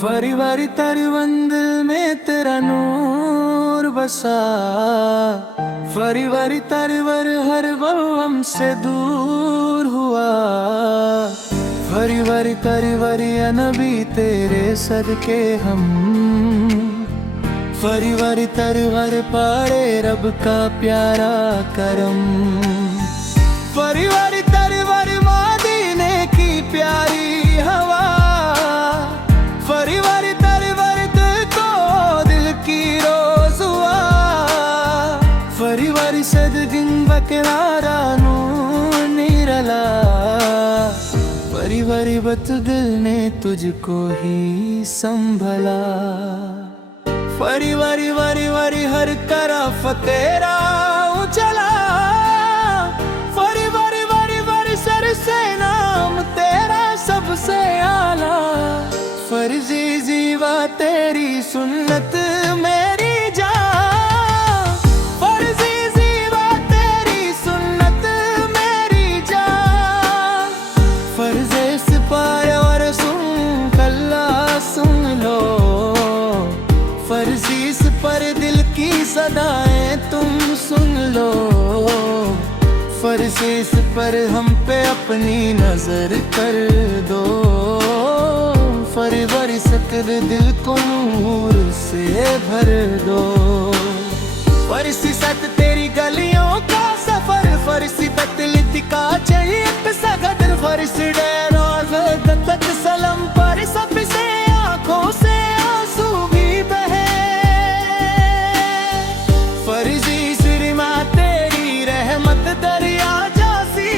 फरी वारी तरवंदिल में तेरा नूर बसा, फरी वारी तरवर हर वो हमसे दूर हुआ। फरी वारी तरवरी नबी तेरे सदके हम, फरी वारी तरवर पाड़े रब का प्यारा करम। फरी वारी तरवर मदीने की प्यारी हवा, फरी वारी तरवर को दिल की रोज हुआ। फरी वारी सदगिन बकरारा नू निरला, फरी वारी बत दिल ने तुझको ही संभला। फरी वारी वारी वारी हर तरफ तेरा उजला, फरी वारी वारी वारी सर से नाम तेरा सबसे आला। फर्जी जीवा तेरी सुन्नत मेरी जान, फर्जी जीवा तेरी सुन्नत मेरी जान। फर्जे सिपाही और सुन कल्ला सुन लो, फर्जी पर दिल की सदाएं तुम सुन लो। फर्जी पर हम पे अपनी नजर कर दो, फरी वारी सकर दिल को नूर से भर दो। फरसी सत तेरी गलियों का सफर, फरसी तकलीफ का चाहिए सगदर। फरसी डेरा तक सलम पर सबसे आंखों से आंसू भी बहे। फर्जी सिरमा तेरी रहमत दरिया जासी,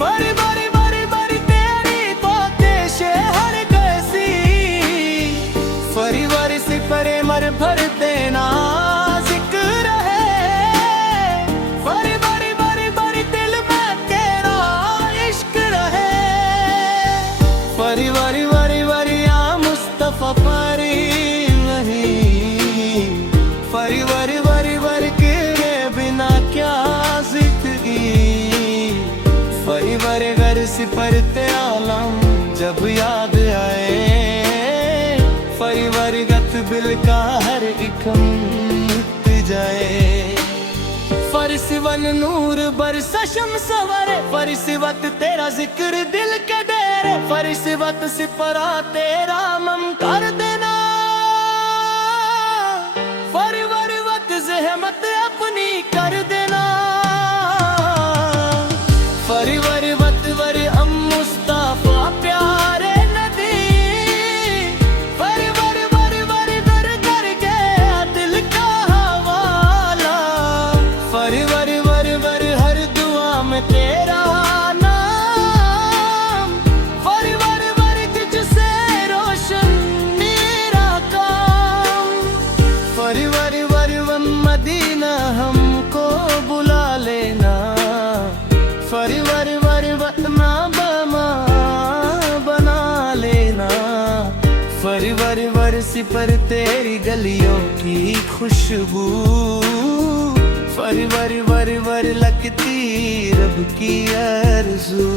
फरी बारी बारी बारी तेरी तोते शहर कैसी। फरी वारी से परे मर भर देना जिक्र है, फरी बारी बारी बारी दिल में तेरा इश्क रहे। फरी वारी वारी वारी या मुस्तफा परी नहीं, फरी वारी वारी वारी के बिना क्या जिंदगी। फरी वारी घर से परते आलम जब याद आए, फरी वारी गत बिल का हर एक मिट जाए। फरसी वन नूर बरसा शम्स सवारे, फरसी वत तेरा जिक्र दिल के डेरे। फरसी वत सिपरा तेरा मम कर देना, फरी वारी वत जहमत अपनी कर देना। फरी वारी वत वरी हम मुस्तफा प्यारे नदी, फरी वारी वारी वारी दर कर के दिल का हवाला। फरी वारी वारी वारी हर दुआ में तेरा नाम, फरी वारी वारी तुझसे रोशन मेरा काम। फरी वारी वारी वन मदीना हमको बुला लेना, फरी वारी वारी वतना बमा बना लेना। फरी वारी वारी सिपर तेरी गलियों की खुशबू, फरी वारी वारी वारी लगती रब की आरज़ू।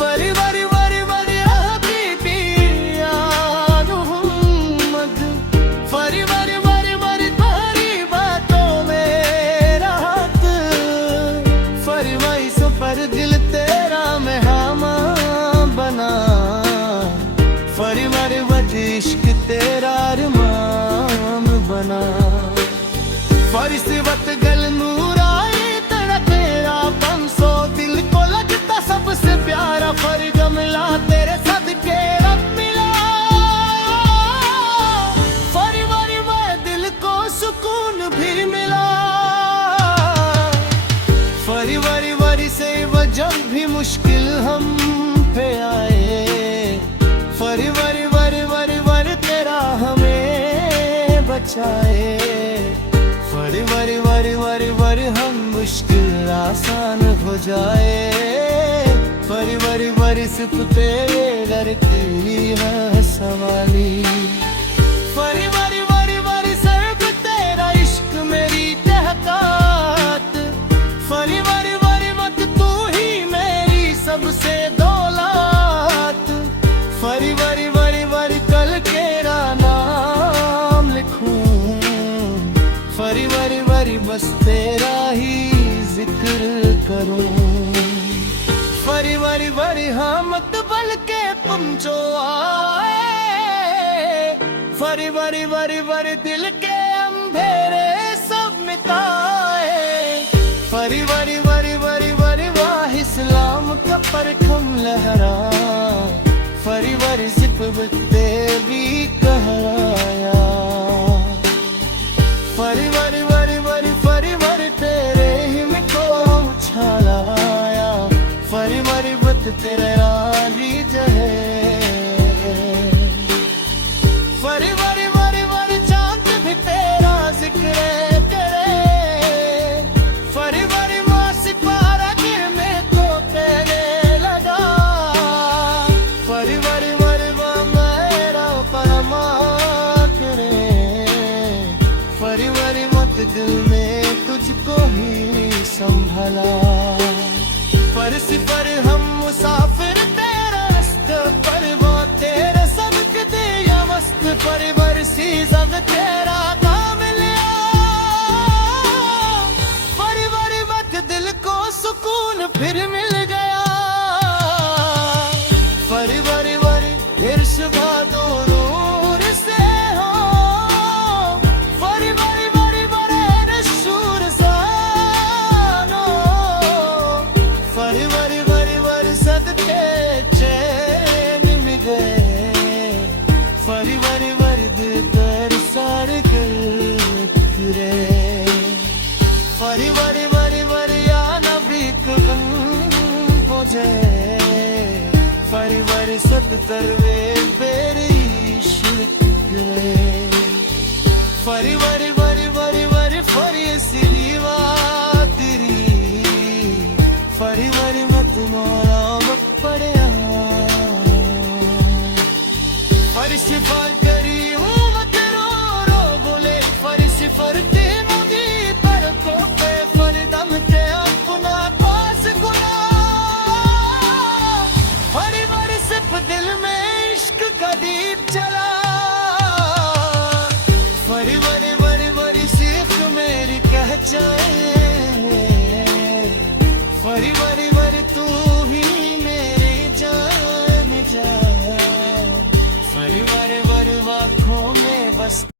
फरी वारी वारी वारी हबीबी या मोहम्मद, फरी वारी वारी वारी तेरी बातों में राहत। फरी वारी सफर दिल तेरा मेहमान बना, फरी वारी वजह इश्क तेरा अरमान बना। फरी से वत गल नूर आए तेरा तेरा पंसो, दिल को लगता सबसे प्यारा। फरी गमला तेरे सदके रब मिला, फरी वारी वारी दिल को सुकून भी मिला। फरी वारी वारी से वो जब भी मुश्किल हम पे आए, फरी वारी वारी वारी वारी तेरा हमें बचाए। फरी वारी वारी वारी वारी हम मुश्किल आसान हो जाए। फरी वारी वारी सिर्फ तेरे दर की है सवाली। फरी वारी वारी वारी सर्व तेरा इश्क मेरी तहकात। फरी वारी वारी वक्त तू ही मेरी सबसे दौलत। फरी वारी बस तेरा ही जिक्र करूं। फरी वरी वरी हाँ मत बल के पुंजो आए, फरी वरी वरी वरी दिल के अंधेरे सब मिटाए। फरी वरी वरी वरी वरी वाह इस्लाम का परखम लहरा, फरी वरी सिप बिकते भी कहराया। फरी वरी वरी वरी फरी वरी तेरे ही में को उछालाया, फरी वरी बत तेरे रानी जहे। फरी वरी वरी वरी चांद भी तेरा जिक्र करे, फरी वरी माँ सिपारा गिर में को कहने लगा। फरी वरी वरी माँ मेरा परमा करे, फरी वरी मत दिल में तुझको ही संभला। पर सिपर हम मुसाफिर तेरा रास्ता पर, वो तेरे सदक दिया मस्त पर बरसी जब तेरा काम लिया। फरी वरी मत दिल को सुकून फिर मिल गया। फरी वरी वरी इर्शदा दो नूर से हो, फरी वरी वरी वरे नशूर सानो। फरी वरी वरी वरी सदके चैन में गए, फरी वरी वरी दिल कर साड़ कर फिरे। फरी वरी वरी वरी या नबी कबन हो जाए, फरी वरी सत तरवे पेरी शिरक करे। फरी वरी वरी वरी वरी फरी सिरीवा तेरी, फरी वरी मत मोरा पड़या। फरी सिफर करी हूँ मत रो रो बोले, फरी सिफर ते मुझी पर को पे फरी दम ते अपना पास गुला। फरी वरी सिर्फ दिल में इश्क का दीप जला, फरी वरी वरी वरी सीख मेरी कह जाए। फरी वरी वरी तू ही मेरी जान जा, फरी वरी वरी आँखों में बस